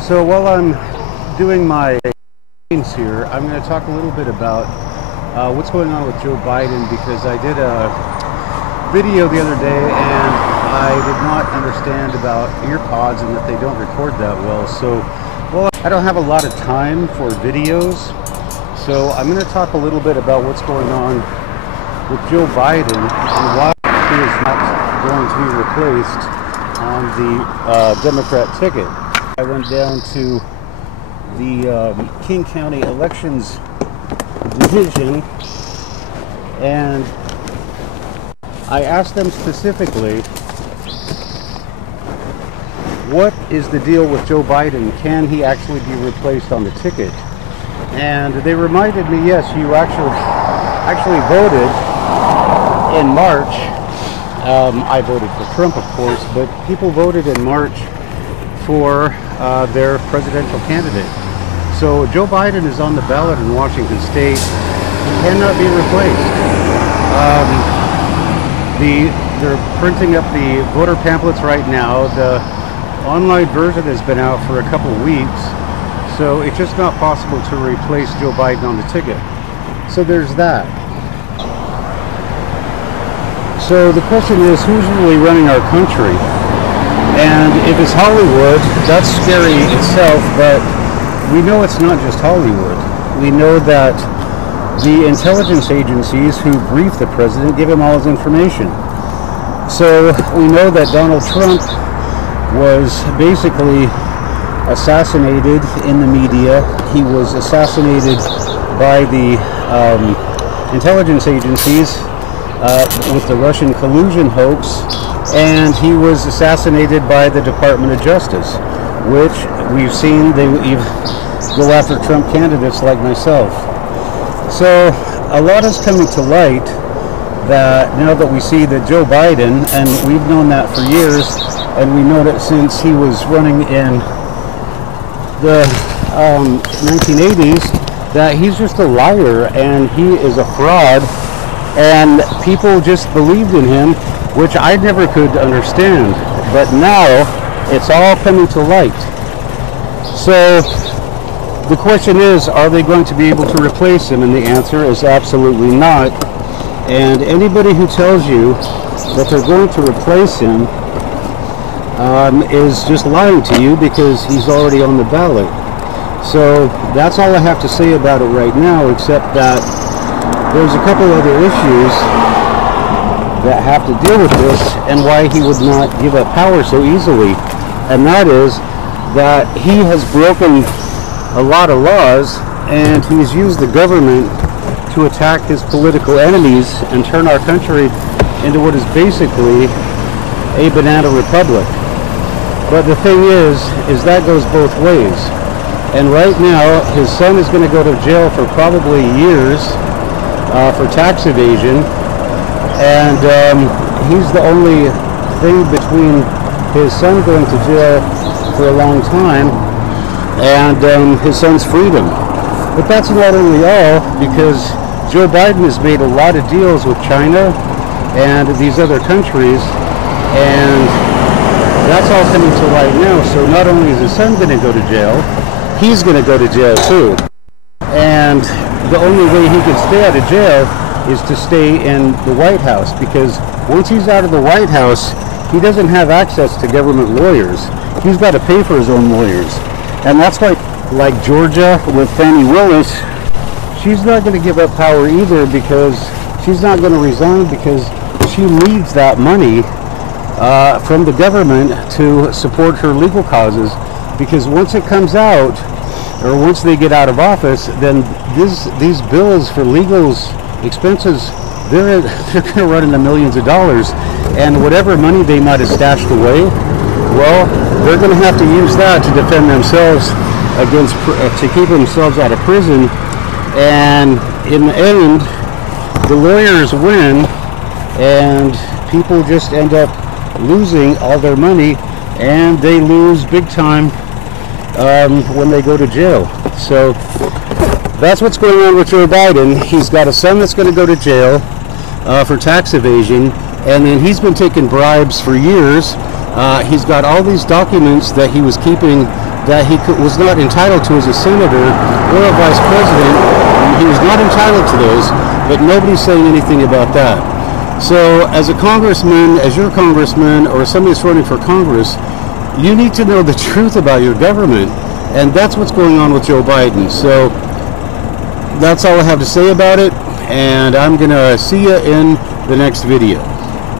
So while I'm doing my things here, I'm going to talk a little bit about what's going on with Joe Biden, because I did a video the other day and I did not understand about earpods and that they don't record that well. So, well, I don't have a lot of time for videos, so I'm going to talk a little bit about what's going on with Joe Biden and why he is not going to be replaced on the Democrat ticket. I went down to the King County Elections Division and I asked them specifically, what is the deal with Joe Biden? Can he actually be replaced on the ticket? And they reminded me, yes, you actually voted in March. I voted for Trump, of course, but people voted in March for their presidential candidate. So Joe Biden is on the ballot in Washington State. He cannot be replaced. They're printing up the voter pamphlets right now. The online version has been out for a couple weeks, so it's just not possible to replace Joe Biden on the ticket. So there's that. So the question is, who's really running our country? And if it's Hollywood, that's scary itself, but we know it's not just Hollywood. We know that the intelligence agencies who brief the president give him all his information. So we know that Donald Trump was basically assassinated in the media. He was assassinated by the intelligence agencies with the Russian collusion hoax, and he was assassinated by the Department of Justice, which we've seen they go after Trump candidates like myself. So a lot is coming to light that now that we see that Joe Biden, and we've known that for years, and we know that since he was running in the 1980s, that he's just a liar and he is a fraud, and people just believed in him, which I never could understand. But now it's all coming to light. So the question is, are they going to be able to replace him? And the answer is absolutely not. And anybody who tells you that they're going to replace him is just lying to you, because he's already on the ballot. So that's all I have to say about it right now, except that there's a couple other issues that have to deal with this and why he would not give up power so easily. And that is that he has broken a lot of laws, and he's used the government to attack his political enemies and turn our country into what is basically a banana republic. But the thing is that goes both ways. And right now, his son is going to go to jail for probably years for tax evasion, and he's the only thing between his son going to jail for a long time and his son's freedom. But that's not only all, because Joe Biden has made a lot of deals with China and these other countries, and that's all coming to light now. So not only is his son going to go to jail, he's going to go to jail too. And the only way he can stay out of jail is to stay in the White House, because once he's out of the White House, he doesn't have access to government lawyers. He's got to pay for his own lawyers. And that's why, like Georgia with Fani Willis, she's not going to give up power either, because she's not going to resign, because she needs that money from the government to support her legal causes. Because once it comes out, or once they get out of office, then these bills for legal expenses, they're going to run into millions of dollars, and whatever money they might have stashed away, well, they're going to have to use that to defend themselves against, to keep themselves out of prison. And in the end, the lawyers win, and people just end up losing all their money, and they lose big time when they go to jail. So that's what's going on with Joe Biden. He's got a son that's going to go to jail for tax evasion, and then he's been taking bribes for years. He's got all these documents that he was keeping that he was not entitled to as a senator or a vice president. He was not entitled to those, but nobody's saying anything about that. So as a congressman, as your congressman, or somebody that's running for Congress, you need to know the truth about your government, and that's what's going on with Joe Biden. So that's all I have to say about it, and I'm gonna see you in the next video.